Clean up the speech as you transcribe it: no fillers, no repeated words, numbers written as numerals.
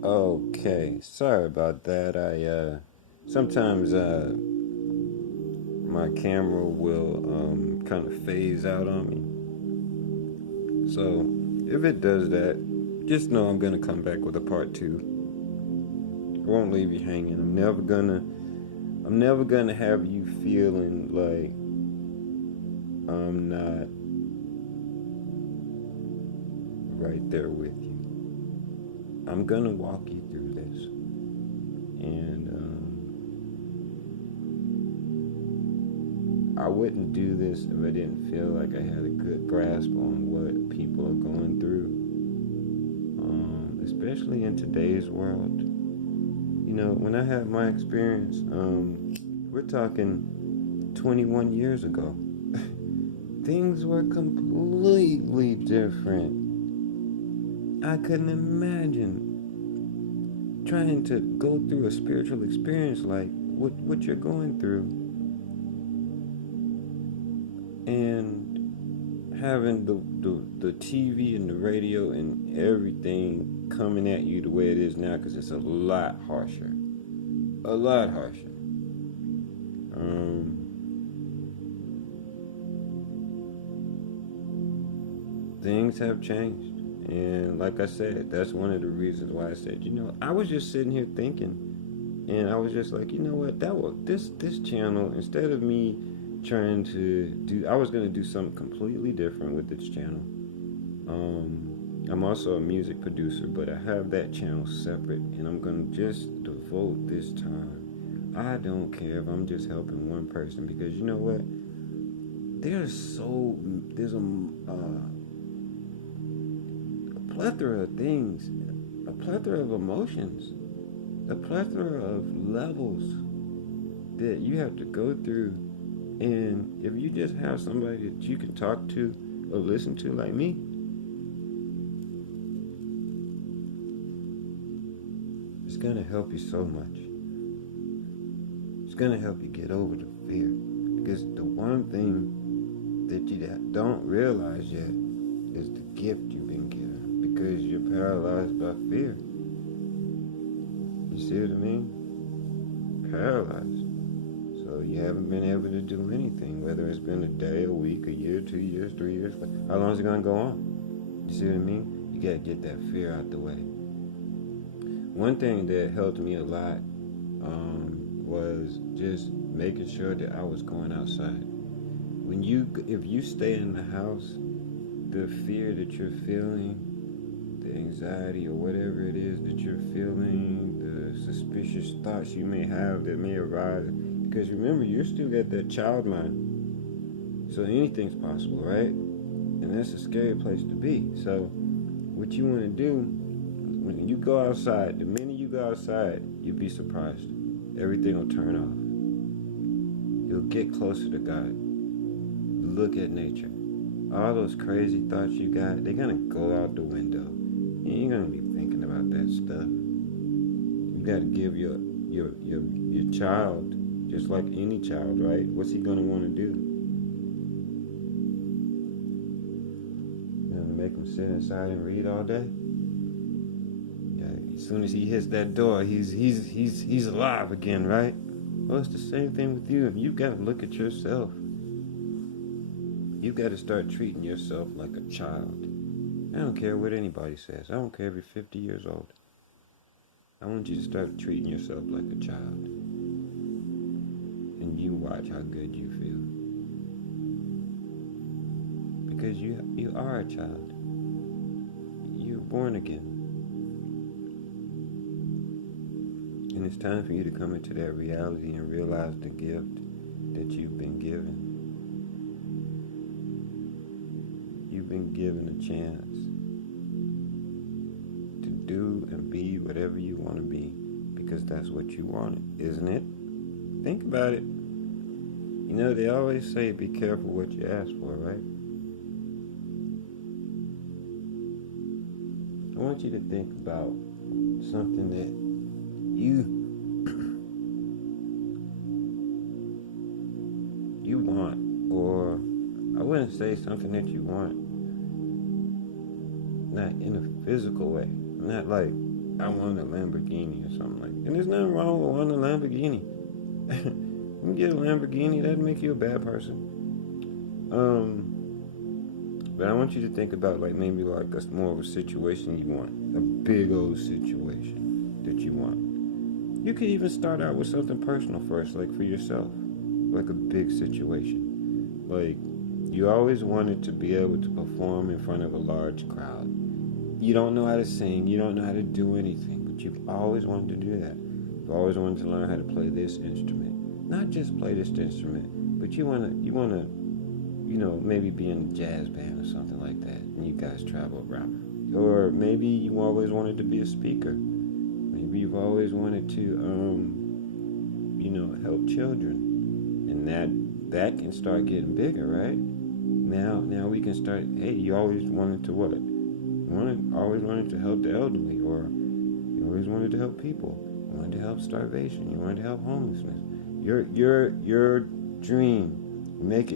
Okay, sorry about that. I sometimes my camera will kind of phase out on me. So if it does that, just know I'm gonna come back with a part two. I won't leave you hanging. I'm never gonna have you feeling like I'm not right there with you. I'm gonna walk you through this, and I wouldn't do this if I didn't feel like I had a good grasp on what people are going through, especially in today's world. You know, when I had my experience, we're talking 21 years ago. Things were completely different. I couldn't imagine trying to go through a spiritual experience like what you're going through and having the TV and the radio and everything coming at you the way it is now because it's a lot harsher. A lot harsher. Um, Things have changed. And like I said, that's one of the reasons why I said, I was just sitting here thinking, and I was just like, you know what, that was this channel. Instead of me trying to do, I was gonna do something completely different with this channel. I'm also a music producer, but I have that channel separate, and I'm gonna just devote this time. I don't care if I'm just helping one person because you know what? There's a plethora of things, a plethora of emotions, a plethora of levels that you have to go through. And if you just have somebody that you can talk to or listen to, like me, it's gonna help you so much. It's gonna help you get over the fear. Because the one thing that you don't realize yet is the gift you've been given. Because you're paralyzed by fear. You see what I mean? Paralyzed. So you haven't been able to do anything, whether it's been a day, a week, a year, 2 years, 3 years. How long is it gonna go on? You see what I mean? You gotta get that fear out the way. One thing that helped me a lot was just making sure that I was going outside. If you stay in the house, the fear that you're feeling, the anxiety or whatever it is that you're feeling, the suspicious thoughts you may have that may arise, because remember, you're still got that child mind, so anything's possible, right? And that's a scary place to be. So what you want to do when you go outside, the minute you go outside, you'll be surprised. Everything will turn off. You'll get closer to God. Look at nature. All those crazy thoughts you got, they're gonna go out the window. You ain't gonna be thinking about that stuff. You gotta give your child, just like any child, right? What's he gonna want to do? You gonna make him sit inside and read all day? Yeah. As soon as he hits that door, he's alive again, right? Well, it's the same thing with you. You gotta look at yourself. You gotta start treating yourself like a child. I don't care what anybody says. I don't care if you're 50 years old. I want you to start treating yourself like a child. And you watch how good you feel. Because you are a child. You're born again. And it's time for you to come into that reality and realize the gift that you've been given. You've been given a chance to do and be whatever you want to be because that's what you wanted, isn't it? Think about it. You know, they always say be careful what you ask for, right? I want you to think about something that you want, or I wouldn't say something that you want, not in a physical way, not like I want a Lamborghini or something like that. And there's nothing wrong with wanting a Lamborghini. You can get a Lamborghini, that'd make you a bad person. But I want you to think about like maybe like a more of a situation you want. A big old situation that you want. You could even start out with something personal first, like for yourself. Like a big situation. Like you always wanted to be able to perform in front of a large crowd. You don't know how to sing, you don't know how to do anything, but you've always wanted to do that. You've always wanted to learn how to play this instrument. Not just play this instrument, but you wanna maybe be in a jazz band or something like that, and you guys travel around. Or maybe you always wanted to be a speaker. Maybe you've always wanted to, help children, and that can start getting bigger, right? Now we can start. Hey, you always wanted to what? Always wanted to help the elderly, or you always wanted to help people. You wanted to help starvation. You wanted to help homelessness. Your dream, make